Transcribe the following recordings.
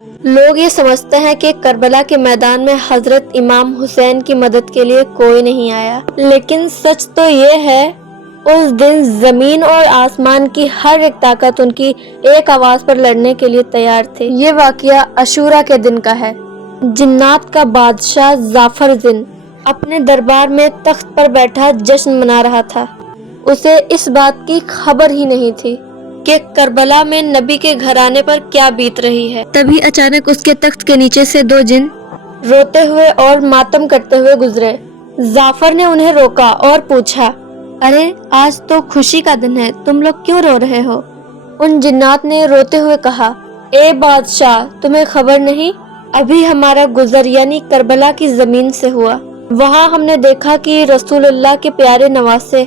لوگ یہ سمجھتے ہیں کہ کربلا کے میدان میں حضرت امام حسین کی مدد کے لیے کوئی نہیں آیا، لیکن سچ تو یہ ہے اس دن زمین اور آسمان کی ہر ایک طاقت ان کی ایک آواز پر لڑنے کے لیے تیار تھی۔ یہ واقعہ عاشورہ کے دن کا ہے۔ جنات کا بادشاہ ظافر جن اپنے دربار میں تخت پر بیٹھا جشن منا رہا تھا۔ اسے اس بات کی خبر ہی نہیں تھی کہ کربلا میں نبی کے گھرانے پر کیا بیت رہی ہے۔ تبھی اچانک اس کے تخت کے نیچے سے دو جن روتے ہوئے اور ماتم کرتے ہوئے گزرے۔ ظافر نے انہیں روکا اور پوچھا، ارے آج تو خوشی کا دن ہے، تم لوگ کیوں رو رہے ہو؟ ان جنات نے روتے ہوئے کہا، اے بادشاہ، تمہیں خبر نہیں؟ ابھی ہمارا گزر یعنی کربلا کی زمین سے ہوا۔ وہاں ہم نے دیکھا کہ رسول اللہ کے پیارے نواسے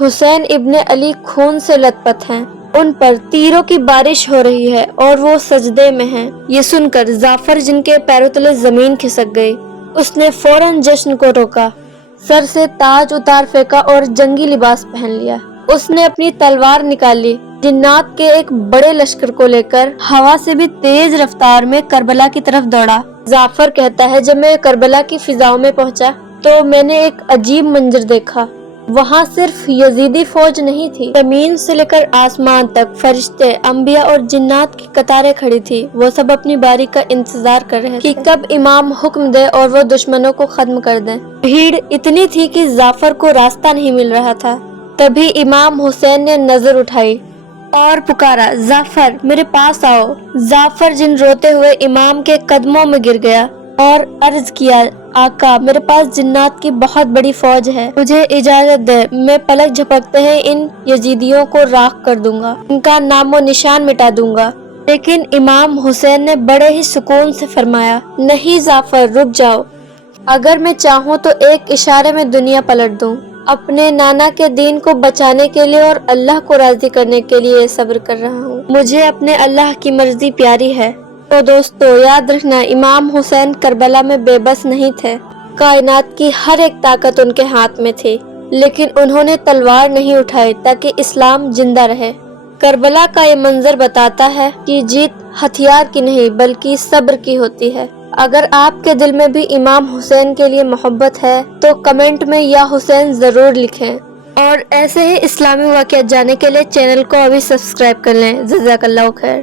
حسین ابن علی خون سے لت پت ہیں، ان پر تیروں کی بارش ہو رہی ہے اور وہ سجدے میں ہیں۔ یہ سن کر ظافر جن کے پیروں تلے زمین کھسک گئی۔ اس نے فوراً جشن کو روکا، سر سے تاج اتار پھینکا اور جنگی لباس پہن لیا۔ اس نے اپنی تلوار نکال لی، جنات کے ایک بڑے لشکر کو لے کر ہوا سے بھی تیز رفتار میں کربلا کی طرف دوڑا۔ ظافر کہتا ہے، جب میں کربلا کی فضاؤں میں پہنچا تو میں نے ایک عجیب منظر دیکھا۔ وہاں صرف یزیدی فوج نہیں تھی، زمین سے لے کر آسمان تک فرشتے، انبیاء اور جنات کی قطاریں کھڑی تھی۔ وہ سب اپنی باری کا انتظار کر رہے تھے کہ کب امام حکم دے اور وہ دشمنوں کو ختم کر دیں۔ بھیڑ اتنی تھی کہ ظافر کو راستہ نہیں مل رہا تھا۔ تبھی امام حسین نے نظر اٹھائی اور پکارا، ظافر میرے پاس آؤ۔ ظافر جن روتے ہوئے امام کے قدموں میں گر گیا اور عرض کیا، آقا میرے پاس جنات کی بہت بڑی فوج ہے، مجھے اجازت دے، میں پلک جھپکتے ہیں ان یزیدیوں کو راکھ کر دوں گا، ان کا نام و نشان مٹا دوں گا۔ لیکن امام حسین نے بڑے ہی سکون سے فرمایا، نہیں ظافر، رک جاؤ، اگر میں چاہوں تو ایک اشارے میں دنیا پلٹ دوں۔ اپنے نانا کے دین کو بچانے کے لیے اور اللہ کو راضی کرنے کے لیے صبر کر رہا ہوں، مجھے اپنے اللہ کی مرضی پیاری ہے۔ تو دوستو یاد رکھنا، امام حسین کربلا میں بے بس نہیں تھے، کائنات کی ہر ایک طاقت ان کے ہاتھ میں تھی، لیکن انہوں نے تلوار نہیں اٹھائی تاکہ اسلام زندہ رہے۔ کربلا کا یہ منظر بتاتا ہے کہ جیت ہتھیار کی نہیں بلکہ صبر کی ہوتی ہے۔ اگر آپ کے دل میں بھی امام حسین کے لیے محبت ہے تو کمنٹ میں یا حسین ضرور لکھیں، اور ایسے ہی اسلامی واقعات جاننے کے لیے چینل کو ابھی سبسکرائب کر لیں۔ جزاک اللہ خیر۔